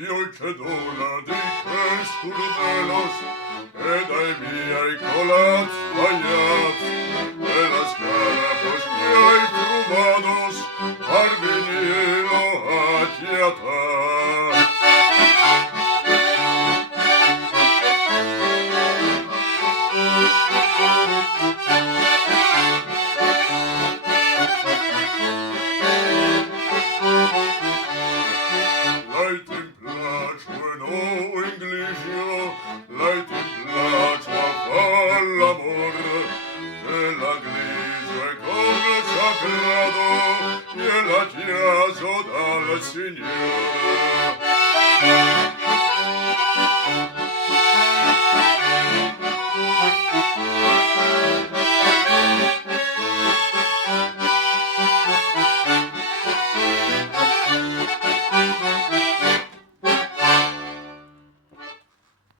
io chiedo la di pescurdelos e dai miei colats pagliats e la scala pos miei truvados ar vinilo atiata. Signore.